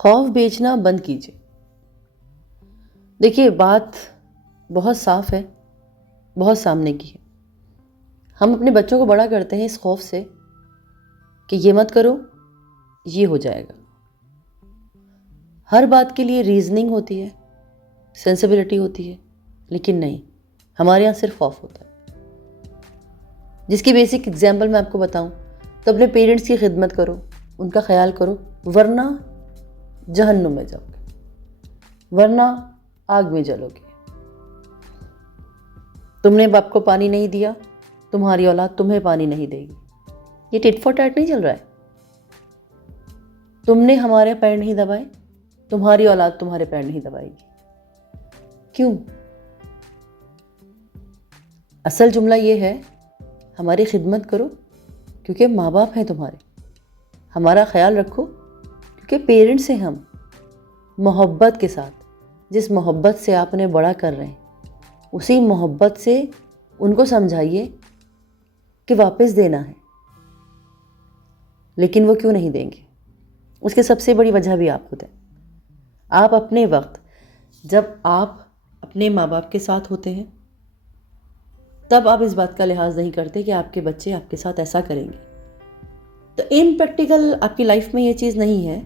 खौफ बेचना बंद कीजिए। देखिए, बात बहुत साफ है, बहुत सामने की है। हम अपने बच्चों को बड़ा करते हैं इस खौफ से कि ये मत करो, ये हो जाएगा। हर बात के लिए रीजनिंग होती है, सेंसिबिलिटी होती है, लेकिन नहीं, हमारे यहाँ सिर्फ खौफ होता है। जिसकी बेसिक एग्जाम्पल मैं आपको बताऊं तो अपने पेरेंट्स की खिदमत करो, उनका ख्याल करो, वरना जहन्नुम में जाओगे, वरना आग में जलोगे। तुमने बाप को पानी नहीं दिया, तुम्हारी औलाद तुम्हें पानी नहीं देगी। ये टिट फॉर टैट नहीं चल रहा है। तुमने हमारे पैर नहीं दबाए, तुम्हारी औलाद तुम्हारे पैर नहीं दबाएगी। क्यों? असल जुमला ये है, हमारी खिदमत करो क्योंकि माँ बाप हैं तुम्हारे, हमारा ख्याल रखो क्योंकि पेरेंट्स हैं हम। मोहब्बत के साथ, जिस मोहब्बत से आप उन्हें बड़ा कर रहे हैं, उसी मोहब्बत से उनको समझाइए कि वापस देना है। लेकिन वो क्यों नहीं देंगे? उसकी सबसे बड़ी वजह भी आप खुद हैं। आप अपने वक्त जब आप अपने माँ बाप के साथ होते हैं, तब आप इस बात का लिहाज नहीं करते कि आपके बच्चे आपके साथ ऐसा करेंगे। तो इन प्रैक्टिकल आपकी लाइफ में ये चीज़ नहीं है,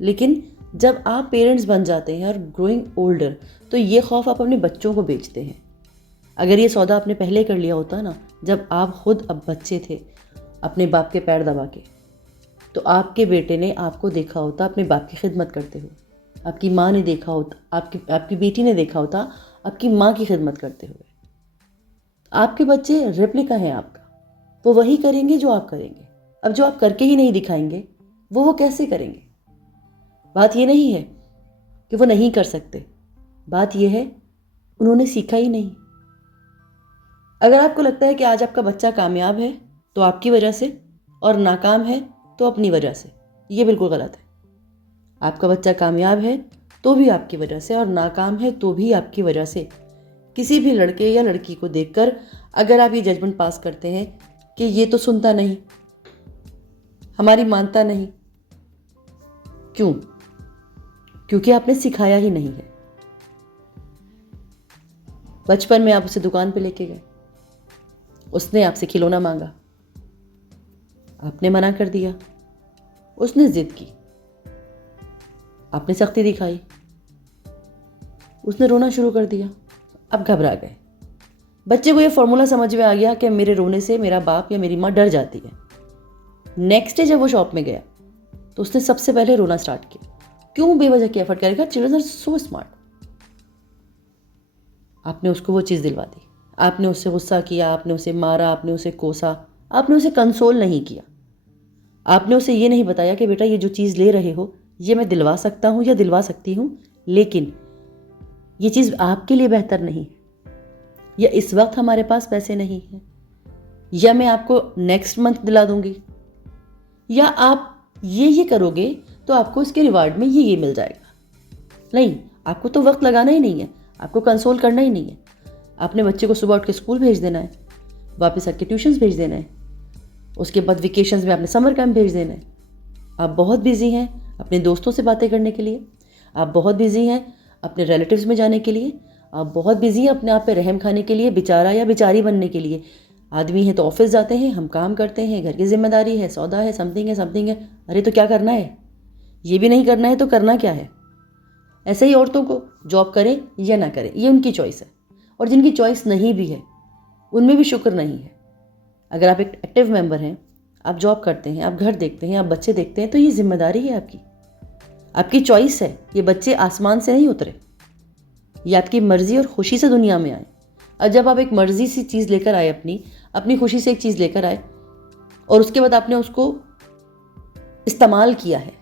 लेकिन जब आप पेरेंट्स बन जाते हैं और ग्रोइंग ओल्डर, तो ये खौफ आप अपने बच्चों को बेचते हैं। अगर ये सौदा आपने पहले कर लिया होता ना, जब आप खुद अब बच्चे थे, अपने बाप के पैर दबा के, तो आपके बेटे ने आपको देखा होता अपने बाप की खिदमत करते हुए, आपकी माँ ने देखा होता, आपकी बेटी ने देखा होता आपकी माँ की खिदमत करते हुए। आपके बच्चे रेप्लिका हैं आपका, वो वही करेंगे जो आप करेंगे। अब जो आप करके ही नहीं दिखाएंगे, वो कैसे करेंगे? बात ये नहीं है कि वो नहीं कर सकते, बात ये है उन्होंने सीखा ही नहीं। अगर आपको लगता है कि आज आपका बच्चा कामयाब है तो आपकी वजह से, और नाकाम है तो अपनी वजह से, ये बिल्कुल गलत है। आपका बच्चा कामयाब है तो भी आपकी वजह से, और नाकाम है तो भी आपकी वजह से। किसी भी लड़के या लड़की को देखकर अगर आप ये जजमेंट पास करते हैं कि ये तो सुनता नहीं, हमारी मानता नहीं, क्यों? क्योंकि आपने सिखाया ही नहीं है। बचपन में आप उसे दुकान पे लेके गए, उसने आपसे खिलौना मांगा, आपने मना कर दिया, उसने जिद की, आपने सख्ती दिखाई, उसने रोना शुरू कर दिया, आप घबरा गए। बच्चे को ये फॉर्मूला समझ में आ गया कि मेरे रोने से मेरा बाप या मेरी माँ डर जाती है। नेक्स्ट डे जब वो शॉप में गया तो उसने सबसे पहले रोना स्टार्ट किया। क्यों बेवजह की एफर्ट करेगा? Children are so smart. आपने उसको वो चीज़ दिलवा दी, आपने उससे गुस्सा किया, आपने उसे मारा, आपने उसे कोसा, आपने उसे कंसोल नहीं किया। आपने उसे ये नहीं बताया कि बेटा ये जो चीज़ ले रहे हो ये मैं दिलवा सकता हूँ या दिलवा सकती हूँ, लेकिन ये चीज़ आपके लिए बेहतर नहीं है, या इस वक्त हमारे पास पैसे नहीं हैं, या मैं आपको नेक्स्ट मंथ दिला दूंगी, या आप ये करोगे तो आपको इसके रिवार्ड में ये मिल जाएगा। नहीं, आपको तो वक्त लगाना ही नहीं है, आपको कंसोल करना ही नहीं है। आपने बच्चे को सुबह उठ के स्कूल भेज देना है, वापस आके ट्यूशन्स भेज देना है, उसके बाद वेकेशंस में आपने समर कैंप भेज देना है। आप बहुत बिजी हैं अपने दोस्तों से बातें करने के लिए, आप बहुत बिजी हैं अपने रिलेटिव्स में जाने के लिए, आप बहुत बिजी हैं अपने आप पे रहम खाने के लिए, बेचारा या बेचारी बनने के लिए। आदमी है तो ऑफिस जाते हैं, हम काम करते हैं, घर की जिम्मेदारी है, सौदा है, समथिंग है। अरे तो क्या करना है? ये भी नहीं करना है तो करना क्या है? ऐसे ही औरतों को जॉब करें या ना करें, ये उनकी चॉइस है। और जिनकी चॉइस नहीं भी है उनमें भी शुक्र नहीं है। अगर आप एक एक्टिव मेंबर हैं, आप जॉब करते हैं, आप घर देखते हैं, आप बच्चे देखते हैं, तो ये जिम्मेदारी है आपकी चॉइस है। ये बच्चे आसमान से नहीं उतरे, ये आपकी मर्जी और खुशी से दुनिया में आए। और जब आप एक मर्जी सी चीज़ लेकर आए, अपनी खुशी से एक चीज़ लेकर आए, और उसके बाद आपने उसको इस्तेमाल किया है,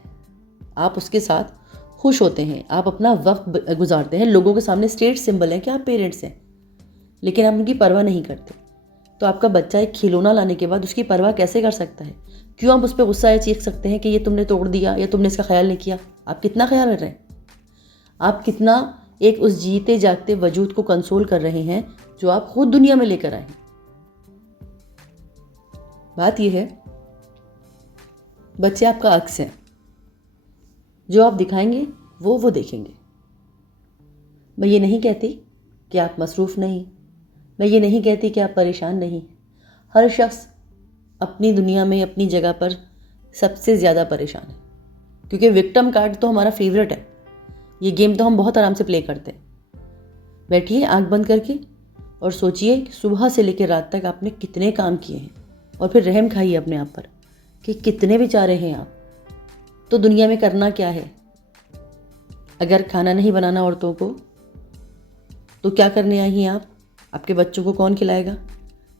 आप उसके साथ खुश होते हैं, आप अपना वक्त गुजारते हैं, लोगों के सामने स्टेट सिंबल है कि आप पेरेंट्स हैं, लेकिन आप उनकी परवाह नहीं करते, तो आपका बच्चा एक खिलौना लाने के बाद उसकी परवाह कैसे कर सकता है? क्यों आप उस पर गुस्सा या चीख सकते हैं कि ये तुमने तोड़ दिया या तुमने इसका ख्याल नहीं किया? आप कितना ख्याल कर रहे हैं? आप कितना एक उस जीते जागते वजूद को कंसोल कर रहे हैं जो आप खुद दुनिया में लेकर आए हैं? बात यह है, बच्चे आपका अक्स हैं। जो आप दिखाएंगे वो देखेंगे। मैं ये नहीं कहती कि आप मसरूफ़ नहीं, मैं ये नहीं कहती कि आप परेशान नहीं। हर शख्स अपनी दुनिया में अपनी जगह पर सबसे ज़्यादा परेशान है, क्योंकि विक्टिम कार्ड तो हमारा फेवरेट है। ये गेम तो हम बहुत आराम से प्ले करते हैं। बैठिए आंख बंद करके और सोचिए कि सुबह से लेकर रात तक आपने कितने काम किए हैं, और फिर रहम खाइए अपने आप पर कि कितने बेचारे हैं आप। तो दुनिया में करना क्या है? अगर खाना नहीं बनाना औरतों को, तो क्या करने आई हैं आप? आपके बच्चों को कौन खिलाएगा?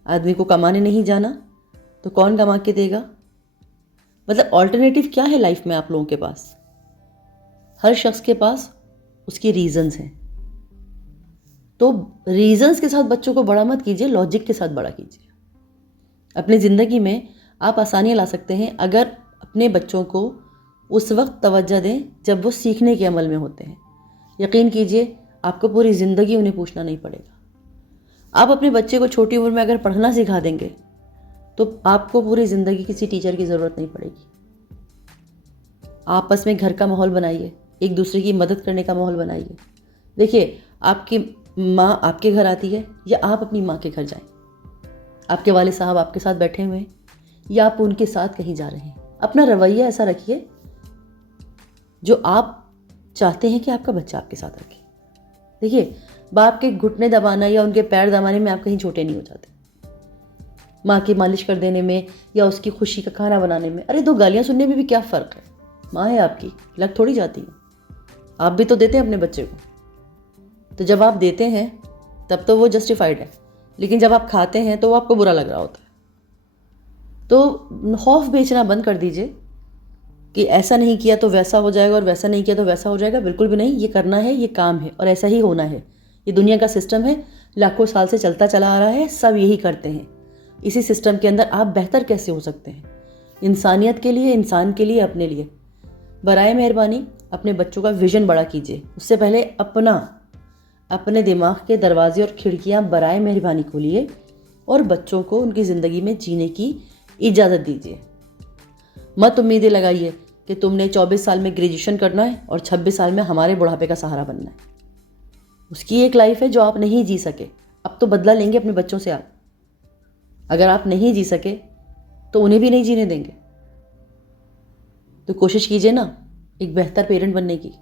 आदमी को कमाने नहीं जाना तो कौन कमा के देगा? मतलब ऑल्टरनेटिव क्या है लाइफ में आप लोगों के पास? हर शख्स के पास उसकी रीजंस हैं। तो रीजंस के साथ बच्चों को बड़ा मत कीजिए, लॉजिक के साथ बड़ा कीजिए। अपनी ज़िंदगी में आप आसानियाँ ला सकते हैं अगर अपने बच्चों को उस वक्त तवज्जो दें जब वो सीखने के अमल में होते हैं। यकीन कीजिए आपको पूरी ज़िंदगी उन्हें पूछना नहीं पड़ेगा। आप अपने बच्चे को छोटी उम्र में अगर पढ़ना सिखा देंगे तो आपको पूरी ज़िंदगी किसी टीचर की ज़रूरत नहीं पड़ेगी। आपस में घर का माहौल बनाइए, एक दूसरे की मदद करने का माहौल बनाइए। देखिए, आपकी माँ आपके घर आती है या आप अपनी माँ के घर जाएं, आपके वाले साहब आपके साथ बैठे हुए हैं या आप उनके साथ कहीं जा रहे हैं, अपना रवैया ऐसा रखिए जो आप चाहते हैं कि आपका बच्चा आपके साथ रखे। देखिए, बाप के घुटने दबाना या उनके पैर दबाने में आप कहीं छोटे नहीं हो जाते। माँ की मालिश कर देने में या उसकी खुशी का खाना बनाने में, अरे 2 गालियाँ सुनने में भी क्या फ़र्क है? माँ है आपकी, लग थोड़ी जाती है। आप भी तो देते हैं अपने बच्चे को। तो जब आप देते हैं तब तो वो जस्टिफाइड है, लेकिन जब आप खाते हैं तो वो आपको बुरा लग रहा होता है। तो खौफ बेचना बंद कर दीजिए कि ऐसा नहीं किया तो वैसा हो जाएगा और वैसा नहीं किया तो वैसा हो जाएगा। बिल्कुल भी नहीं, ये करना है, ये काम है और ऐसा ही होना है। ये दुनिया का सिस्टम है, लाखों साल से चलता चला आ रहा है, सब यही करते हैं। इसी सिस्टम के अंदर आप बेहतर कैसे हो सकते हैं? इंसानियत के लिए, इंसान के लिए, अपने लिए। बराए मेहरबानी अपने बच्चों का विजन बड़ा कीजिए। उससे पहले अपने दिमाग के दरवाजे और खिड़कियां बराए मेहरबानी खोलिए और बच्चों को उनकी ज़िंदगी में जीने की इजाज़त दीजिए। मत उम्मीदें लगाइए कि तुमने 24 साल में ग्रेजुएशन करना है और 26 साल में हमारे बुढ़ापे का सहारा बनना है। उसकी एक लाइफ है जो आप नहीं जी सके। अब तो बदला लेंगे अपने बच्चों से आप। अगर आप नहीं जी सके तो उन्हें भी नहीं जीने देंगे। तो कोशिश कीजिए ना एक बेहतर पेरेंट बनने की।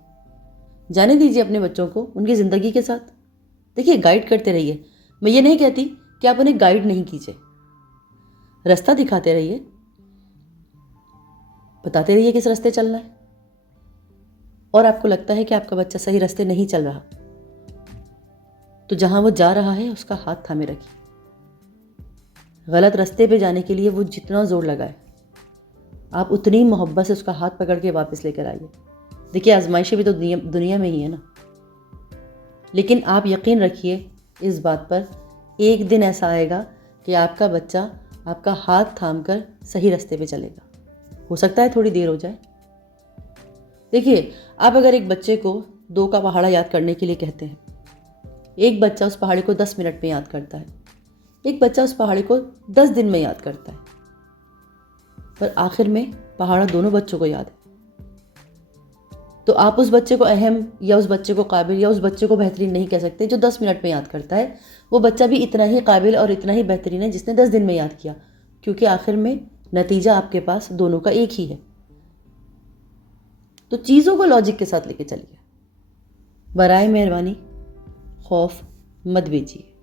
जाने दीजिए अपने बच्चों को उनकी ज़िंदगी के साथ। देखिए, गाइड करते रहिए। मैं ये नहीं कहती कि आप उन्हें गाइड नहीं कीजिए, रास्ता दिखाते रहिए, बताते रहिए किस रास्ते चलना है। और आपको लगता है कि आपका बच्चा सही रास्ते नहीं चल रहा, तो जहां वो जा रहा है उसका हाथ थामे रखिए। गलत रास्ते पे जाने के लिए वो जितना जोर लगाए, आप उतनी मोहब्बत से उसका हाथ पकड़ के वापस लेकर आइए। देखिए, आजमाइशें भी तो दुनिया में ही है ना। लेकिन आप यकीन रखिए इस बात पर, एक दिन ऐसा आएगा कि आपका बच्चा आपका हाथ थामकर सही रास्ते पे चलेगा। हो सकता है थोड़ी देर हो जाए। देखिए, आप अगर एक बच्चे को 2 का पहाड़ा याद करने के लिए कहते हैं, एक बच्चा उस पहाड़ी को 10 मिनट में याद करता है, एक बच्चा उस पहाड़ी को 10 दिन में याद करता है, पर आखिर में पहाड़ा दोनों बच्चों को याद है। तो आप उस बच्चे को अहम या उस बच्चे को काबिल या उस बच्चे को बेहतरीन नहीं कह सकते जो 10 मिनट में याद करता है। वो बच्चा भी इतना ही काबिल और इतना ही बेहतरीन है जिसने 10 दिन में याद किया, क्योंकि आखिर में नतीजा आपके पास दोनों का एक ही है। तो चीज़ों को लॉजिक के साथ लेके चलिए। बराए मेहरबानी खौफ मत बेचिए।